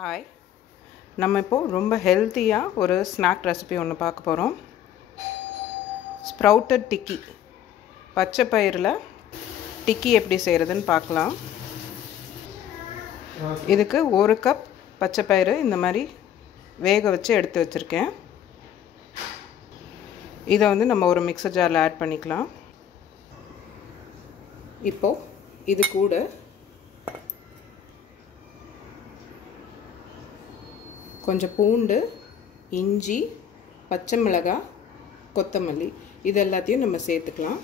Hi, நம்ம இப்போது ரொம்ப ஹெல்த்தியாக ஒரு ஸ்நாக் ரெசிபி ஒன்று பார்க்க போகிறோம். ஸ்ப்ரவுட்டட் டிக்கி, பச்சை பயிரில் டிக்கி எப்படி செய்கிறதுன்னு பார்க்கலாம். இதுக்கு 1 கப் பச்சை பயிறு இந்த மாதிரி வேக வச்சு எடுத்து வச்சுருக்கேன். இதை நம்ம ஒரு மிக்சர் ஜாரில் ஆட் பண்ணிக்கலாம். இப்போது இது கூட கொஞ்சம் பூண்டு, இஞ்சி, பச்சை மிளகாய், கொத்தமல்லி இது எல்லாத்தையும் நம்ம சேர்த்துக்கலாம்.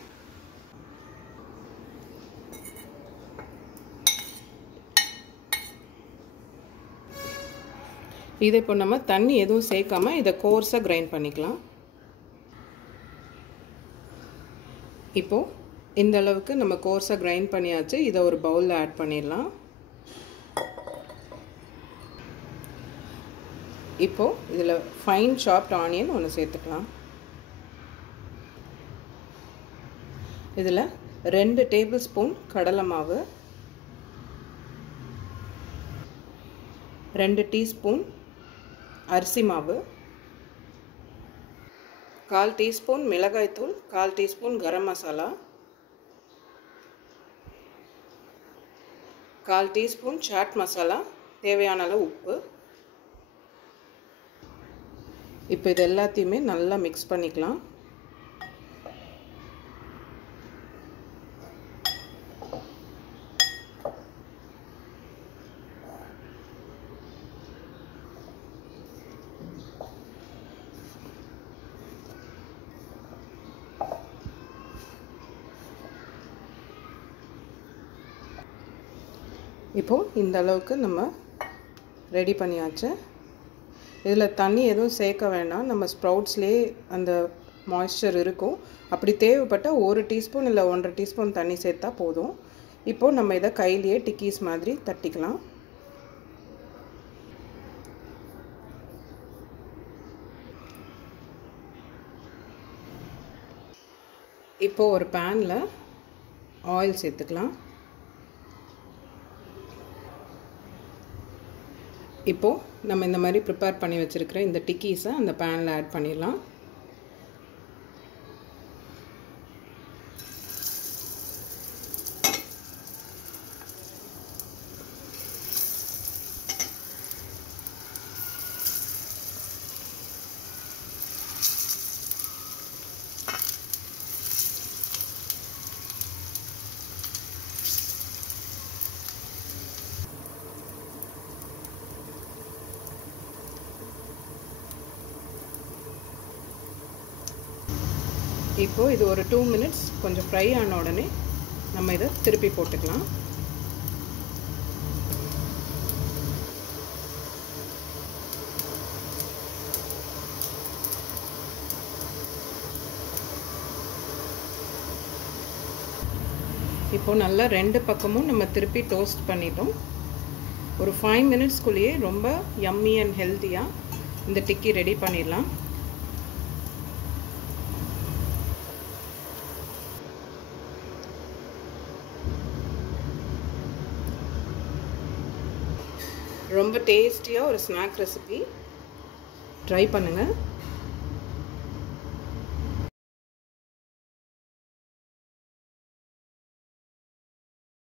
இதை இப்போ நம்ம தண்ணி எதுவும் சேர்க்காம இதை கோர்ஸாக கிரைண்ட் பண்ணிக்கலாம். இப்போது இந்த அளவுக்கு நம்ம கோர்ஸாக கிரைண்ட் பண்ணியாச்சு. இதை ஒரு பவுலில் ஆட் பண்ணிடலாம். இப்போது இதில் ஃபைன் சாப்ட் ஆனியன் ஒன்று சேர்த்துக்கலாம். இதில் 2 டேபிள் ஸ்பூன் கடலை மாவு, 2 டீஸ்பூன் அரிசி மாவு, 1/4 டீஸ்பூன் மிளகாய்த்தூள், 1/4 teaspoon garam masala, 1/4 teaspoon chat masala, தேவையான அளவு உப்பு. இப்போ இது எல்லாத்தையுமே நல்லா மிக்ஸ் பண்ணிக்கலாம். இப்போது இந்த அளவுக்கு நம்ம ரெடி பண்ணியாச்சு. இதில் தண்ணி எதுவும் சேர்க்க வேண்டாம். நம்ம ஸ்ப்ரவுட்ஸ்லேயே அந்த மாய்ஸ்சர் இருக்கும். அப்படி தேவைப்பட்டால் 1 டீஸ்பூன் இல்லை 1.5 டீஸ்பூன் தண்ணி சேர்த்தா போதும். இப்போது நம்ம இதை கையிலேயே டிக்கீஸ் மாதிரி தட்டிக்கலாம். இப்போது ஒரு பேனில் ஆயில் சேர்த்துக்கலாம். இப்போது நம்ம இந்த மாதிரி ப்ரிப்பேர் பண்ணி வச்சுருக்கிற இந்த டிக்கீஸை அந்த பேனில் ஆட் பண்ணிடலாம். இப்போது இது ஒரு 2 மினிட்ஸ் கொஞ்சம் ஃப்ரை ஆன உடனே நம்ம இதை திருப்பி போட்டுக்கலாம். இப்போது நல்லா 2 பக்கமும் நம்ம திருப்பி டோஸ்ட் பண்ணிட்டோம். ஒரு 5 மினிட்ஸ்குள்ளேயே ரொம்ப யம்மி அண்ட் ஹெல்த்தியாக இந்த டிக்கி ரெடி பண்ணிடலாம். ரொம்ப டேஸ்டியாக ஒரு ஸ்நாக் ரெசிபி ட்ரை பண்ணுங்கள்.